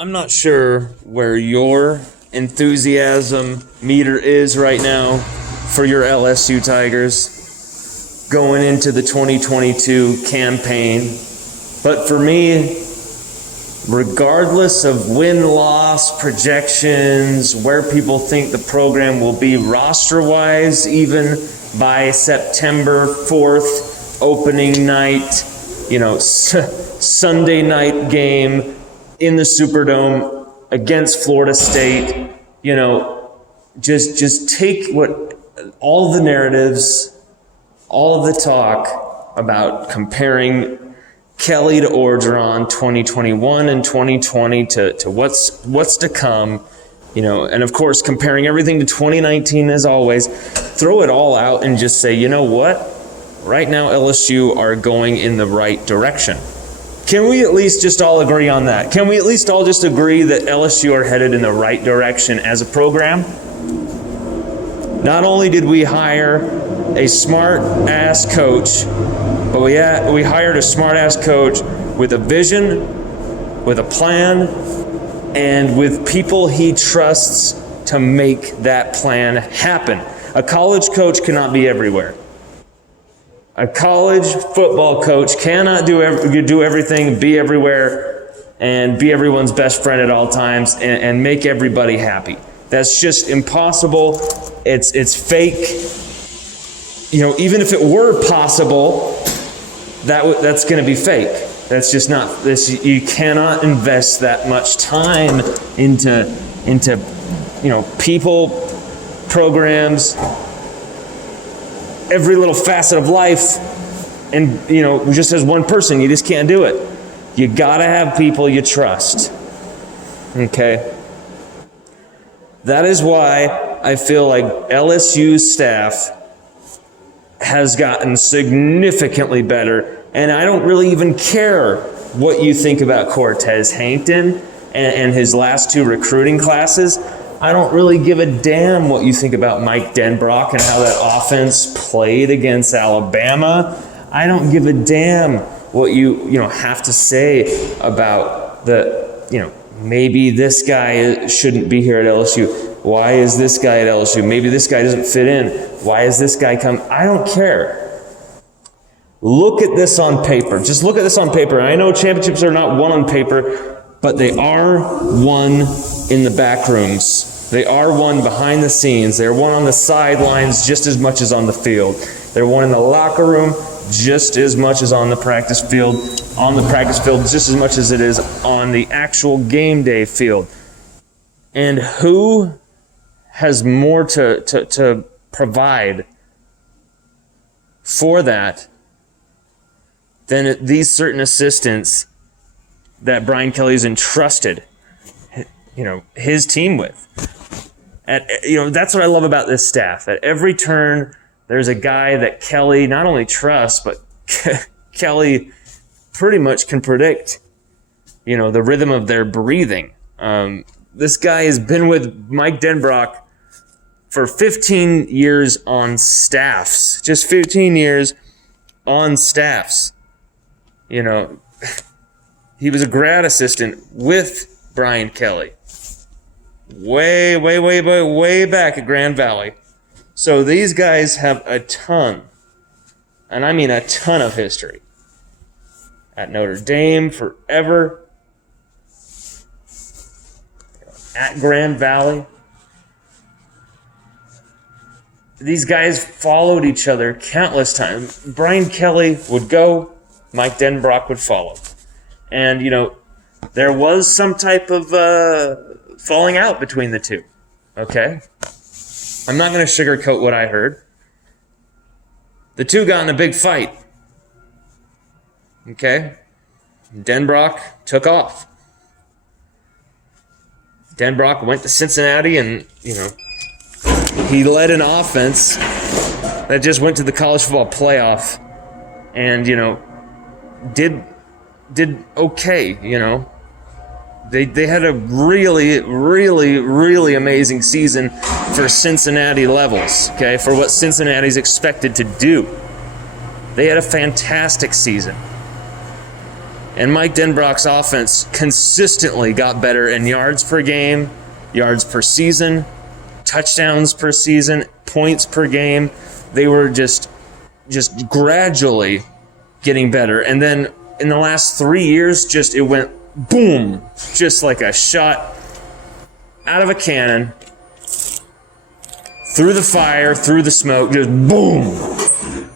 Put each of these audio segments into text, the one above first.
I'm not sure where your enthusiasm meter is right now for your LSU Tigers going into the 2022 campaign. But for me, regardless of win-loss projections, where people think the program will be roster-wise, even by September 4th, opening night, Sunday night game in the Superdome against Florida State, just take all the narratives, all of the talk about comparing Kelly to Orgeron 2021 and 2020 to what's to come, and of course comparing everything to 2019 as always. Throw it all out and just say, you know what? Right now LSU are going in the right direction. Can we at least just all agree on that? Can we at least all just agree that LSU are headed in the right direction as a program? Not only did we hire a smart-ass coach, but we hired a smart-ass coach with a vision, with a plan, and with people he trusts to make that plan happen. A college coach cannot be everywhere. A college football coach cannot do everything, be everywhere, and be everyone's best friend at all times and make everybody happy. That's just impossible. It's fake. Even if it were possible, that's going to be fake. That's just not this. You cannot invest that much time into people, programs, every little facet of life, and just as one person, you just can't do it. You gotta have people you trust. Okay? That is why I feel like LSU's staff has gotten significantly better, and I don't really even care what you think about Cortez Hankton and his last two recruiting classes. I don't really give a damn what you think about Mike Denbrock and how that offense played against Alabama. I don't give a damn what you have to say about maybe this guy shouldn't be here at LSU. Why is this guy at LSU? Maybe this guy doesn't fit in. Why is this guy come? I don't care. Look at this on paper. Just look at this on paper. I know championships are not won on paper, but they are won in the back rooms. They are won behind the scenes. They're won on the sidelines just as much as on the field. They're won in the locker room just as much as on the practice field. On the practice field just as much as it is on the actual game day field. And who has more to provide for that than these certain assistants that Brian Kelly's entrusted his team with? That's what I love about this staff. At every turn, there's a guy that Kelly not only trusts, but Kelly pretty much can predict, the rhythm of their breathing. This guy has been with Mike Denbrock for 15 years on staffs. Just 15 years on staffs. He was a grad assistant with Brian Kelly. Way back at Grand Valley. So these guys have a ton, and I mean a ton of history. At Notre Dame forever. At Grand Valley. These guys followed each other countless times. Brian Kelly would go, Mike Denbrock would follow. And, there was some type of falling out between the two. Okay? I'm not going to sugarcoat what I heard. The two got in a big fight. Okay? Denbrock took off. Denbrock went to Cincinnati and, he led an offense that just went to the college football playoff and, did okay, They had a really amazing season for Cincinnati levels, okay, for what Cincinnati's expected to do. They had a fantastic season. And Mike Denbrock's offense consistently got better in yards per game, yards per season, touchdowns per season, points per game. They were just gradually getting better. And then in the last 3 years, it went boom, just like a shot out of a cannon, through the fire, through the smoke, just boom.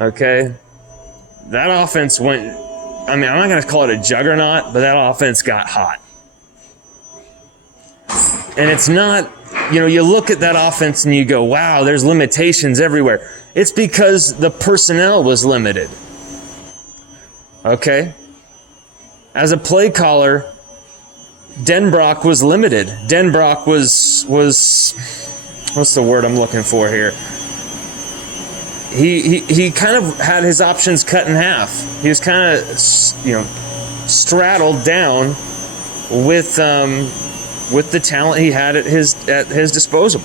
Okay? That offense went, I'm not going to call it a juggernaut, but that offense got hot. And it's not, you look at that offense and you go, wow, there's limitations everywhere. It's because the personnel was limited. Okay? As a play caller, Denbrock was limited. Denbrock was what's the word I'm looking for here? He kind of had his options cut in half. He was kind of, straddled down with the talent he had at his disposal.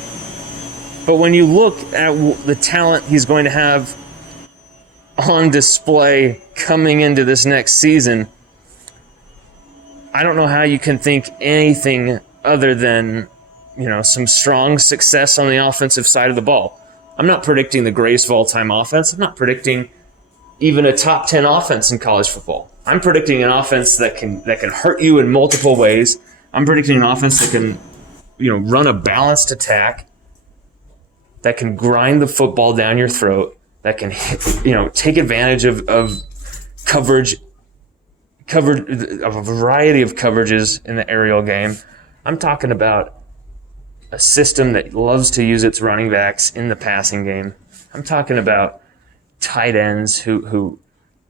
But when you look at the talent he's going to have on display coming into this next season, I don't know how you can think anything other than, some strong success on the offensive side of the ball. I'm not predicting the greatest of all-time offense. I'm not predicting even a top 10 offense in college football. I'm predicting an offense that can hurt you in multiple ways. I'm predicting an offense that can, run a balanced attack, that can grind the football down your throat, that can, take advantage of coverage, of a variety of coverages in the aerial game. I'm talking about a system that loves to use its running backs in the passing game. I'm talking about tight ends who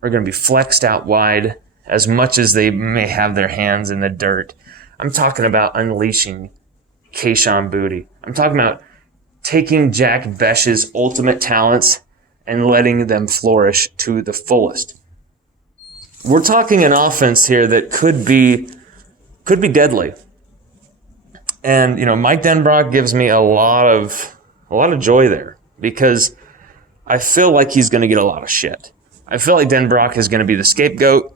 are going to be flexed out wide as much as they may have their hands in the dirt. I'm talking about unleashing Kayshon Boutte. I'm talking about taking Jack Besh's ultimate talents and letting them flourish to the fullest. We're talking an offense here that could be deadly. And, Mike Denbrock gives me a lot of joy there because I feel like he's going to get a lot of shit. I feel like Denbrock is going to be the scapegoat.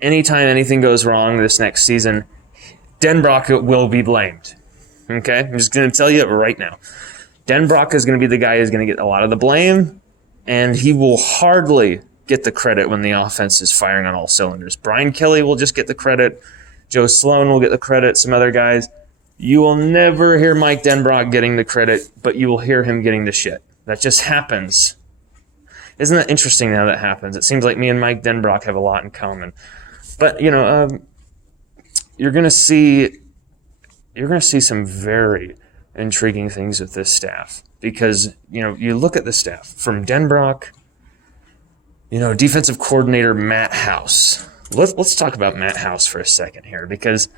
Anytime anything goes wrong this next season, Denbrock will be blamed. Okay? I'm just going to tell you right now. Denbrock is going to be the guy who's going to get a lot of the blame, and he will hardly get the credit when the offense is firing on all cylinders. Brian Kelly will just get the credit. Joe Sloan will get the credit. Some other guys. You will never hear Mike Denbrock getting the credit, but you will hear him getting the shit. That just happens. Isn't that interesting how that happens? It seems like me and Mike Denbrock have a lot in common. But, you're going to see some very intriguing things with this staff because, you look at the staff from Denbrock, defensive coordinator Matt House. Let's talk about Matt House for a second here because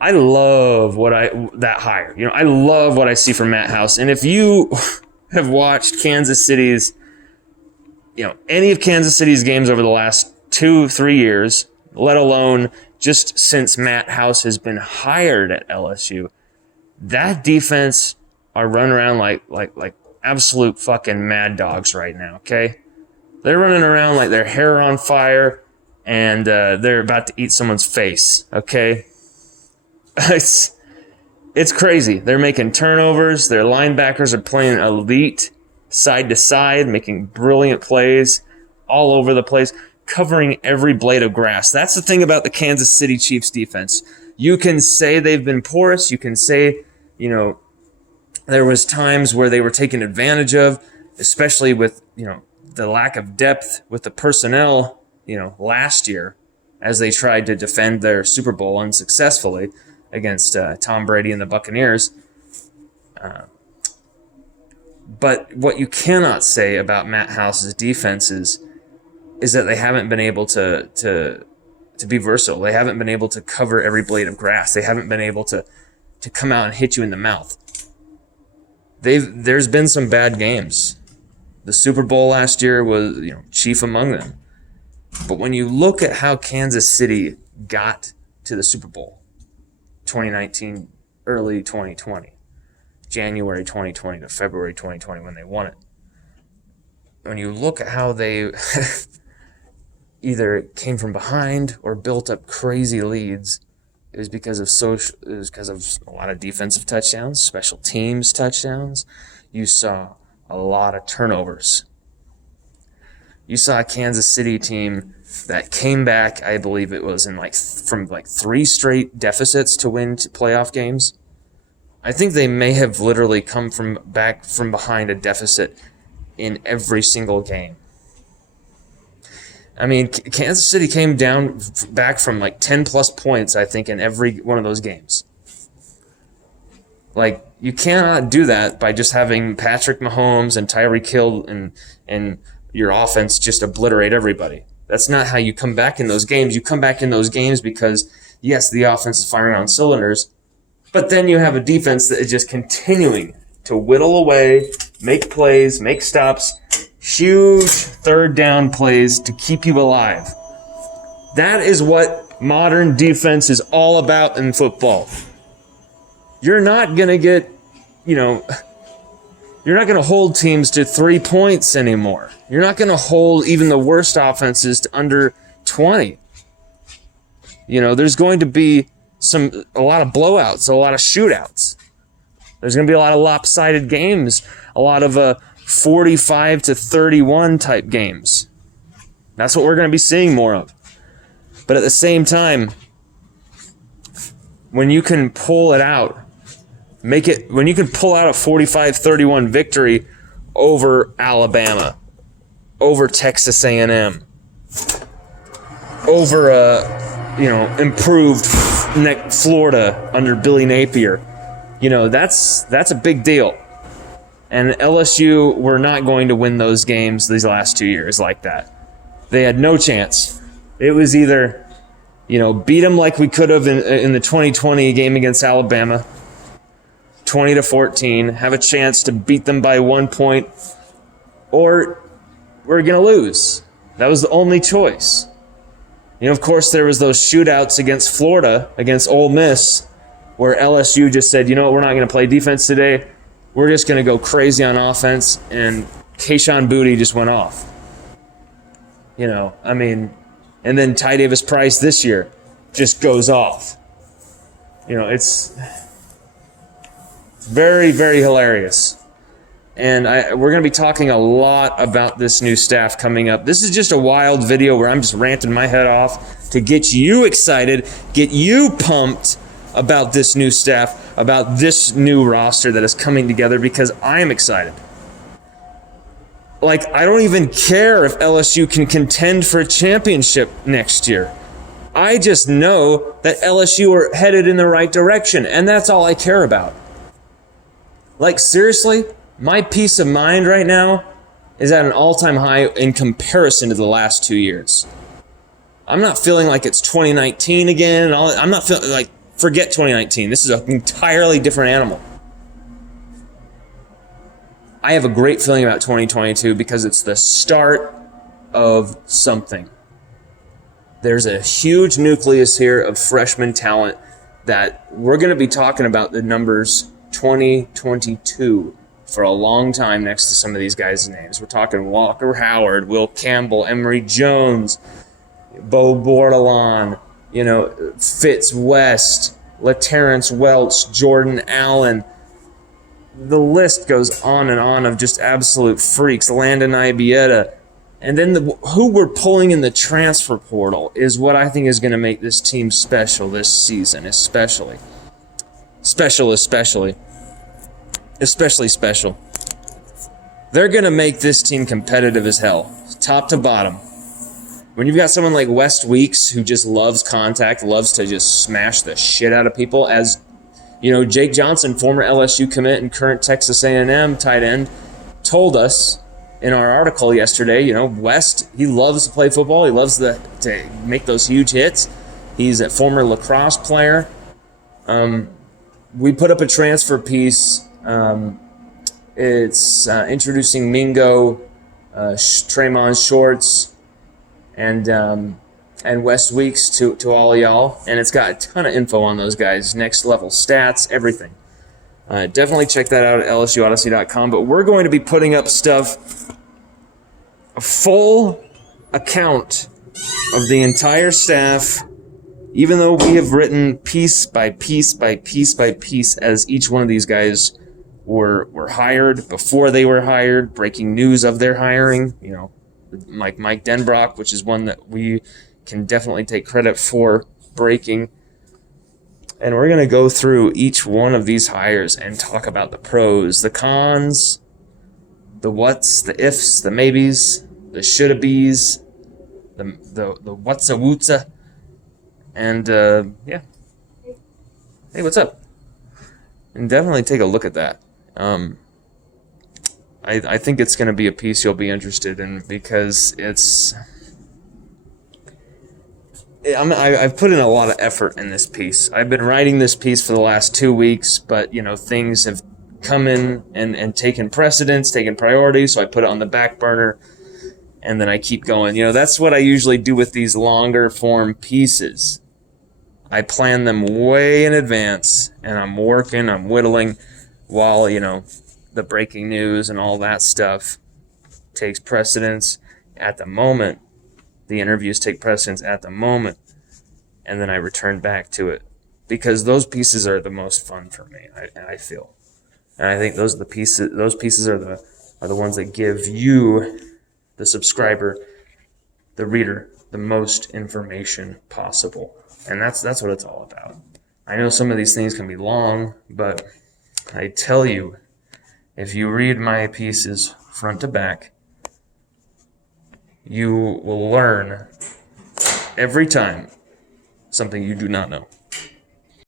I love that hire. I love what I see from Matt House. And if you have watched Kansas City's, any of Kansas City's games over the last 2-3 years, let alone just since Matt House has been hired at LSU, that defense are running around like absolute fucking mad dogs right now, okay? They're running around like their hair on fire and they're about to eat someone's face, okay? It's crazy. They're making turnovers. Their linebackers are playing elite side to side, making brilliant plays all over the place, covering every blade of grass. That's the thing about the Kansas City Chiefs defense. You can say they've been porous. You can say, there was times where they were taken advantage of, especially with, the lack of depth with the personnel, last year as they tried to defend their Super Bowl unsuccessfully against Tom Brady and the Buccaneers. But what you cannot say about Matt House's defenses is that they haven't been able to be versatile. They haven't been able to cover every blade of grass. They haven't been able to come out and hit you in the mouth. There's been some bad games. The Super Bowl last year was, chief among them. But when you look at how Kansas City got to the Super Bowl, 2019, early 2020, January 2020 to February 2020 when they won it. When you look at how they either came from behind or built up crazy leads, it was because of a lot of defensive touchdowns, special teams touchdowns. You saw a lot of turnovers. You saw a Kansas City team that came back, I believe it was from 3 straight deficits to win playoff games. I think they may have literally come back from behind a deficit in every single game. I mean, Kansas City came back from 10 plus points, I think, in every one of those games. You cannot do that by just having Patrick Mahomes and Tyreek Hill and your offense just obliterate everybody. That's not how you come back in those games. You come back in those games because, yes, the offense is firing on cylinders, but then you have a defense that is just continuing to whittle away, make plays, make stops, huge third down plays to keep you alive. That is what modern defense is all about in football. You're not going to get, you're not going to hold teams to 3 points anymore. You're not going to hold even the worst offenses to under 20. There's going to be a lot of blowouts, a lot of shootouts. There's going to be a lot of lopsided games, a lot of 45-31 type games. That's what we're going to be seeing more of. But at the same when you can pull it out, when you can pull out a 45-31 victory over Alabama, over Texas A&M, over improved Florida under Billy Napier, that's a big deal. And LSU were not going to win those games these last 2 years like that. They had no chance. It was either, beat them like we could have in the 2020 game against Alabama, 20-14, have a chance to beat them by 1 point, or we're going to lose. That was the only choice. Of course, there was those shootouts against Florida, against Ole Miss, where LSU just said, we're not going to play defense today. We're just going to go crazy on offense, and Kayshon Boutte just went off. And then Ty Davis Price this year just goes off. It's very, very hilarious. And we're going to be talking a lot about this new staff coming up. This is just a wild video where I'm just ranting my head off to get you excited, get you pumped about this new staff, about this new roster that is coming together, because I am excited. I don't even care if LSU can contend for a championship next year. I just know that LSU are headed in the right direction, and that's all I care about. Seriously, my peace of mind right now is at an all-time high in comparison to the last 2 years. I'm not feeling like it's 2019 again. I'm not feeling forget 2019. This is an entirely different animal. I have a great feeling about 2022 because it's the start of something. There's a huge nucleus here of freshman talent that we're going to be talking about the numbers 2022 for a long time next to some of these guys' names. We're talking Walker Howard, Will Campbell, Emory Jones, Bo Bordelon, Fitz West, LaTerrence Welch, Jordan Allen. The list goes on and on of just absolute freaks. Landon Ibieta. And then who we're pulling in the transfer portal is what I think is going to make this team special this season, especially. Especially special. They're going to make this team competitive as hell, top to bottom. When you've got someone like West Weeks who just loves contact, loves to just smash the shit out of people, as Jake Johnson, former LSU commit and current Texas A&M tight end, told us in our article yesterday, West, he loves to play football. He loves to make those huge hits. He's a former lacrosse player. We put up a transfer piece. It's introducing Mingo, Tremont Shorts, and West Weeks to all of y'all. And it's got a ton of info on those guys, next level stats, everything. Definitely check that out at LSUODYSSEY.com. But we're going to be putting up stuff, a full account of the entire staff, even though we have written piece by piece by piece by piece as each one of these guys were hired, before they were hired, breaking news of their hiring, like Mike Denbrock, which is one that we can definitely take credit for breaking. And we're going to go through each one of these hires and talk about the pros, the cons, the whats, the ifs, the maybes, the shoulda-bees, the whatsa-wootsa, and yeah. Hey, what's up? And definitely take a look at that. I think it's going to be a piece you'll be interested in, because I've put in a lot of effort in this piece. I've been writing this piece for the last 2 weeks, but things have come in and taken precedence, taken priority, so I put it on the back burner, and then I keep going. That's what I usually do with these longer form pieces. I plan them way in advance, and I'm working, I'm whittling, while, the breaking news and all that stuff takes precedence at the moment. The interviews take precedence at the moment, and then I return back to it, because those pieces are the most fun for me, I feel. And I think those pieces are the ones that give you, the subscriber, the reader, the most information possible. And that's what it's all about. I know some of these things can be long, but I tell you, if you read my pieces front to back, you will learn every time something you do not know.